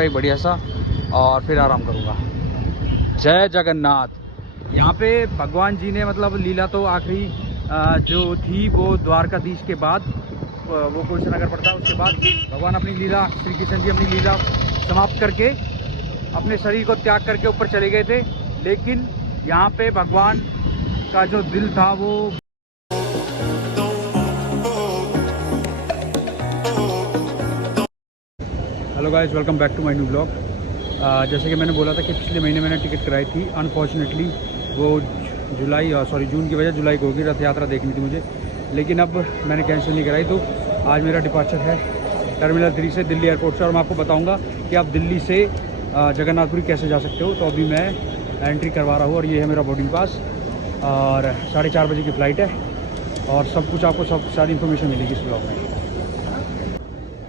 एक बढ़िया सा और फिर आराम करूँगा। जय जगन्नाथ। यहाँ पे भगवान जी ने मतलब लीला तो आखिरी जो थी वो द्वारकाधीश के बाद वो कुशीनगर पड़ता, उसके बाद भगवान अपनी लीला, श्री कृष्ण जी अपनी लीला समाप्त करके अपने शरीर को त्याग करके ऊपर चले गए थे। लेकिन यहाँ पे भगवान का जो दिल था वो hello guys, welcome back to my new blog. जैसे कि मैंने बोला था कि पिछले महीने मैंने टिकट कराई थी, अनफॉर्चुनेटली वो जून की वजह जुलाई को होगी, रथ यात्रा देखनी थी मुझे, लेकिन अब मैंने कैंसिल नहीं कराई। तो आज मेरा डिपार्चर है टर्मिनल 3 से, दिल्ली एयरपोर्ट से, और मैं आपको बताऊंगा कि आप दिल्ली से जगन्नाथपुरी कैसे जा सकते हो। तो अभी मैं एंट्री करवा रहा हूँ और ये है मेरा बोर्डिंग पास, और 4:30 बजे की फ़्लाइट है, और सब कुछ आपको सारी इन्फॉर्मेशन मिलेगी इस ब्लॉग में।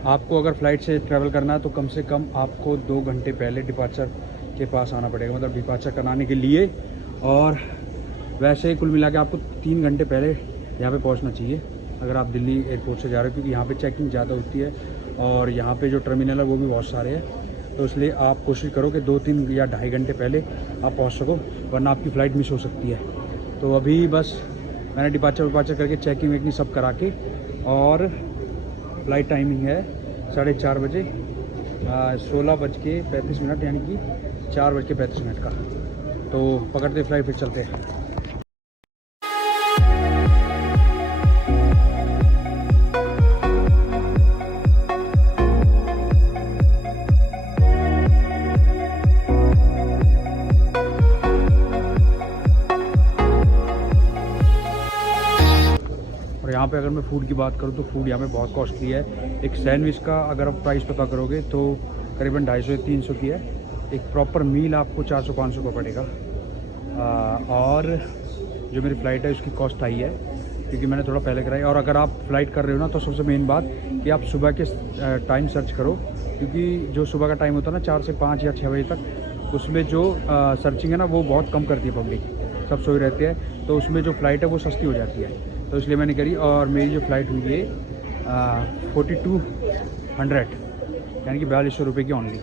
आपको अगर फ़्लाइट से ट्रैवल करना है तो कम से कम आपको 2 घंटे पहले डिपार्चर के पास आना पड़ेगा, मतलब डिपार्चर कराने के लिए। और वैसे कुल मिला के आपको 3 घंटे पहले यहाँ पे पहुँचना चाहिए अगर आप दिल्ली एयरपोर्ट से जा रहे हो, क्योंकि यहाँ पे चेकिंग ज़्यादा होती है और यहाँ पे जो टर्मिनल है वो भी बहुत सारे हैं। तो इसलिए आप कोशिश करो कि 2-3 या 2.5 घंटे पहले आप पहुँच सको, वरना आपकी फ़्लाइट मिस हो सकती है। तो अभी बस मैंने डिपार्चर करके चेकिंग वेकिंग सब करा के, और फ़्लाइट टाइमिंग है 4:30 बजे, 16:35 यानी कि 4:35 का। तो पकड़ते फ़्लाइट फिर चलते हैं। और यहाँ पे अगर मैं फ़ूड की बात करूँ तो फ़ूड यहाँ पे बहुत कॉस्टली है। एक सैंडविच का अगर आप प्राइस पता करोगे तो करीबन 250 से 300 की है। एक प्रॉपर मील आपको 400-500 का पड़ेगा। और जो मेरी फ़्लाइट है उसकी कॉस्ट हाई है, क्योंकि मैंने थोड़ा पहले कराई। और अगर आप फ़्लाइट कर रहे हो ना, तो सबसे मेन बात कि आप सुबह के टाइम सर्च करो, क्योंकि जो सुबह का टाइम होता है ना 4 से 5 या 6 बजे तक, उसमें जो सर्चिंग है ना वो बहुत कम करती है पब्लिक, सब सोए रहते हैं। तो उसमें जो फ़्लाइट है वो सस्ती हो जाती है, तो इसलिए मैंने करी। और मेरी जो फ़्लाइट हुई है 4200 यानी कि 4200 रुपये की ऑनली।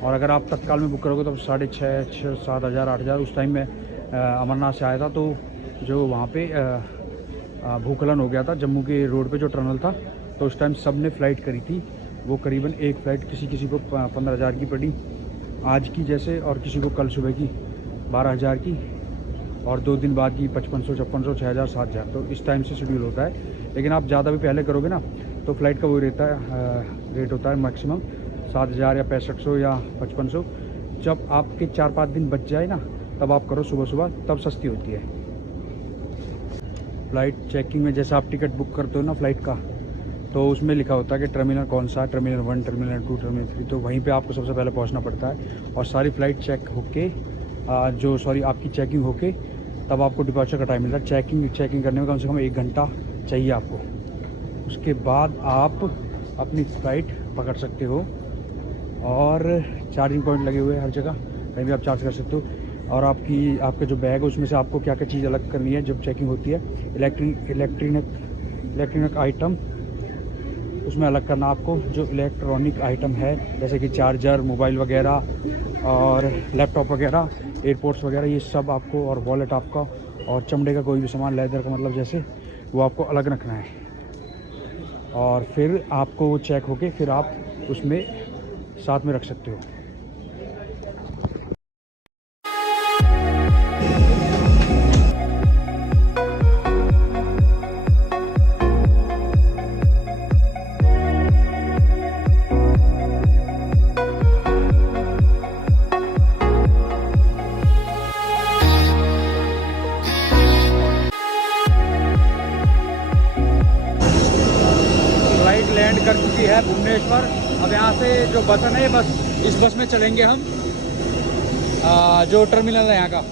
और अगर आप तत्काल में बुक करोगे तो 6,500, 7,000, 8,000। उस टाइम में अमरनाथ से आया था, तो जो वहाँ पे भूखलन हो गया था जम्मू के रोड पे जो टनल था, तो उस टाइम सब ने फ़्लाइट करी थी। वो करीबन एक फ़्लाइट किसी को 15,000 की पड़ी आज की जैसे, और किसी को कल सुबह की 12,000 की, और 2 दिन बाद की 5500, 5600, 6,000, 7,000। तो इस टाइम से शेड्यूल होता है। लेकिन आप ज़्यादा भी पहले करोगे ना तो फ़्लाइट का वही रहता है, रेट होता है मैक्सिमम 7,000 या 6500 या 5500। जब आपके 4-5 दिन बच जाए ना, तब आप करो सुबह सुबह, तब सस्ती होती है। फ़्लाइट चेकिंग में जैसे आप टिकट बुक करते हो ना फ़्लाइट का, तो उसमें लिखा होता है कि टर्मिनल कौन सा, टर्मिनल 1, टर्मिनल 2, टर्मिनल 3। तो वहीं पे आपको सबसे पहले पहुंचना पड़ता है, और सारी फ़्लाइट चेक होके आपकी चेकिंग होके तब आपको डिपार्चर का टाइम मिलता है। चेकिंग करने में कम से कम 1 घंटा चाहिए आपको। उसके बाद आप अपनी फ़्लाइट पकड़ सकते हो, और चार्जिंग पॉइंट लगे हुए हैं हर जगह, कहीं भी आप चार्ज कर सकते हो। और आपके जो बैग है उसमें से आपको क्या क्या चीज़ अलग करनी है जब चेकिंग होती है। इलेक्ट्रॉनिक आइटम उसमें अलग करना आपको। जो इलेक्ट्रॉनिक आइटम है जैसे कि चार्जर, मोबाइल वगैरह और लैपटॉप वगैरह, एयरपोर्ट्स वगैरह, ये सब आपको, और वॉलेट आपका, और चमड़े का कोई भी सामान, लेदर का मतलब जैसे, वो आपको अलग रखना है। और फिर आपको वो चेक होके फिर आप उसमें साथ में रख सकते हो। लैंड कर चुकी है भुवनेश्वर। अब यहाँ से जो बस है ना, ये बस, इस बस में चलेंगे हम जो टर्मिनल है यहाँ का।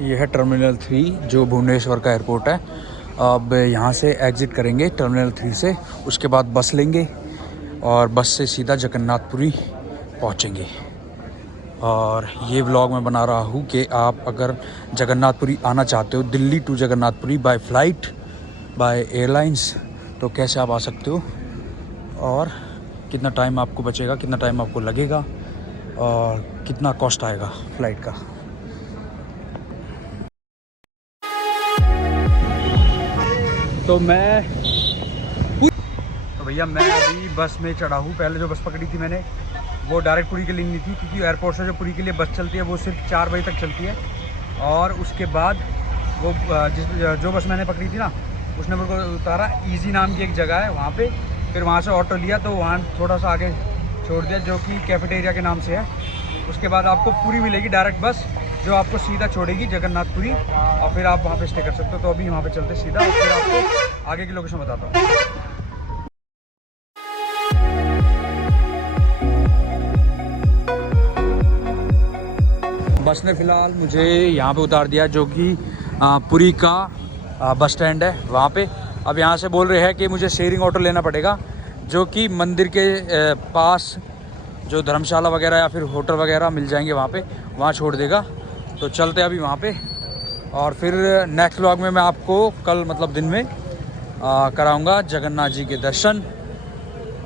ये है टर्मिनल 3 जो भुवनेश्वर का एयरपोर्ट है। अब यहाँ से एग्ज़िट करेंगे टर्मिनल 3 से, उसके बाद बस लेंगे और बस से सीधा जगन्नाथपुरी पहुँचेंगे। और ये व्लॉग मैं बना रहा हूँ कि आप अगर जगन्नाथपुरी आना चाहते हो, Delhi to Jagannathpuri by flight, by airlines, तो कैसे आप आ सकते हो। और कितना टाइम आपको बचेगा, कितना टाइम आपको लगेगा और कितना कॉस्ट आएगा फ़्लाइट का। तो भैया मैं अभी बस में चढ़ा हूँ। पहले जो बस पकड़ी थी मैंने वो डायरेक्ट पुरी के लिए नहीं थी, क्योंकि एयरपोर्ट से जो पुरी के लिए बस चलती है वो सिर्फ 4 बजे तक चलती है। और उसके बाद वो जो बस मैंने पकड़ी थी ना, उसने मेरे को उतारा ईजी नाम की एक जगह है वहाँ पे। फिर वहाँ से ऑटो लिया तो वहाँ थोड़ा सा आगे छोड़ दिया, जो कि कैफेटेरिया के नाम से है। उसके बाद आपको पुरी मिलेगी डायरेक्ट बस, जो आपको सीधा छोड़ेगी जगन्नाथपुरी, और फिर आप वहाँ पे स्टे कर सकते हो। तो अभी वहाँ पे चलते सीधा, और फिर आपको आगे की लोकेशन बताता हूँ। बस ने फ़िलहाल मुझे यहाँ पे उतार दिया, जो कि पुरी का बस स्टैंड है वहाँ पे। अब यहाँ से बोल रहे हैं कि मुझे शेयरिंग ऑटो लेना पड़ेगा, जो कि मंदिर के पास जो धर्मशाला वगैरह या फिर होटल वगैरह मिल जाएंगे वहाँ पे, वहाँ छोड़ देगा। तो चलते अभी वहाँ पे, और फिर नेक्स्ट व्लॉग में मैं आपको कल मतलब दिन में कराऊँगा जगन्नाथ जी के दर्शन।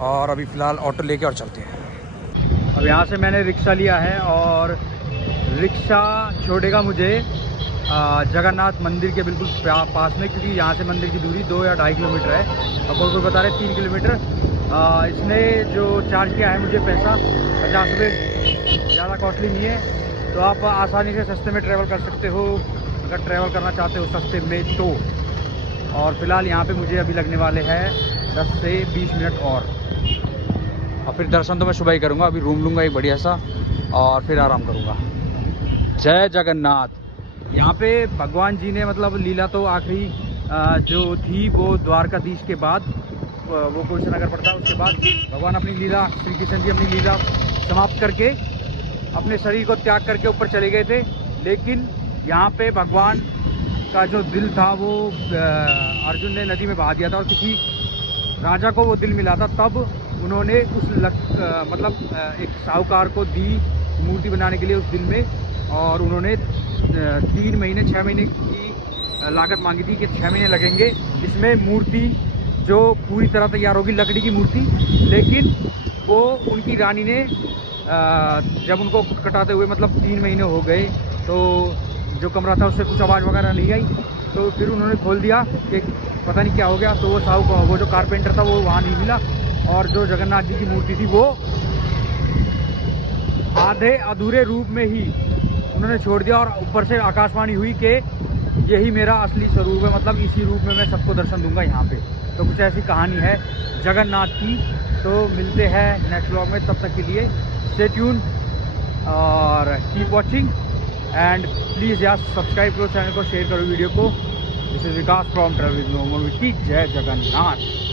और अभी फ़िलहाल ऑटो लेके और चलते हैं। अब यहाँ से मैंने रिक्शा लिया है और रिक्शा छोड़ेगा मुझे जगन्नाथ मंदिर के बिल्कुल पास में, क्योंकि यहाँ से मंदिर की दूरी 2 या 2.5 किलोमीटर है, और कोई बता रहे 3 किलोमीटर। इसने जो चार्ज किया है मुझे पैसा 50 रुपये, ज़्यादा कॉस्टली नहीं है। तो आप आसानी से सस्ते में ट्रैवल कर सकते हो अगर ट्रैवल करना चाहते हो सस्ते में तो। और फिलहाल यहाँ पे मुझे अभी लगने वाले हैं 10 से 20 मिनट और फिर दर्शन तो मैं सुबह ही करूँगा। अभी रूम लूँगा एक बढ़िया सा और फिर आराम करूँगा। जय जगन्नाथ। यहाँ पे भगवान जी ने मतलब लीला तो आखिरी जो थी वो द्वारकाधीश के बाद, वो कुरुक्षेत्र नगर पड़ता है, उसके बाद भगवान अपनी लीला, श्री कृष्ण जी अपनी लीला समाप्त करके अपने शरीर को त्याग करके ऊपर चले गए थे। लेकिन यहाँ पे भगवान का जो दिल था वो अर्जुन ने नदी में बहा दिया था, और किसी राजा को वो दिल मिला था। तब उन्होंने उस मतलब एक साहूकार को दी मूर्ति बनाने के लिए उस दिल में, और उन्होंने 3 महीने 6 महीने की लागत मांगी थी कि 6 महीने लगेंगे इसमें मूर्ति जो पूरी तरह तैयार होगी, लकड़ी की मूर्ति। लेकिन वो उनकी रानी ने जब उनको कटाते हुए मतलब 3 महीने हो गए, तो जो कमरा था उससे कुछ आवाज़ वगैरह नहीं आई। तो फिर उन्होंने खोल दिया कि पता नहीं क्या हो गया। तो वो जो कारपेंटर था वो वहाँ नहीं मिला, और जो जगन्नाथ जी की मूर्ति थी वो आधे अधूरे रूप में ही उन्होंने छोड़ दिया। और ऊपर से आकाशवाणी हुई कि यही मेरा असली स्वरूप है, मतलब इसी रूप में मैं सबको दर्शन दूंगा यहाँ पे। तो कुछ ऐसी कहानी है जगन्नाथ की। तो मिलते हैं नेक्स्ट व्लॉग में, तब तक के लिए स्टे ट्यून और कीप वॉचिंग एंड प्लीज़ यार सब्सक्राइब करो चैनल को, शेयर करो वीडियो को। This is Vikas from travel with no more. Jai Jagannath.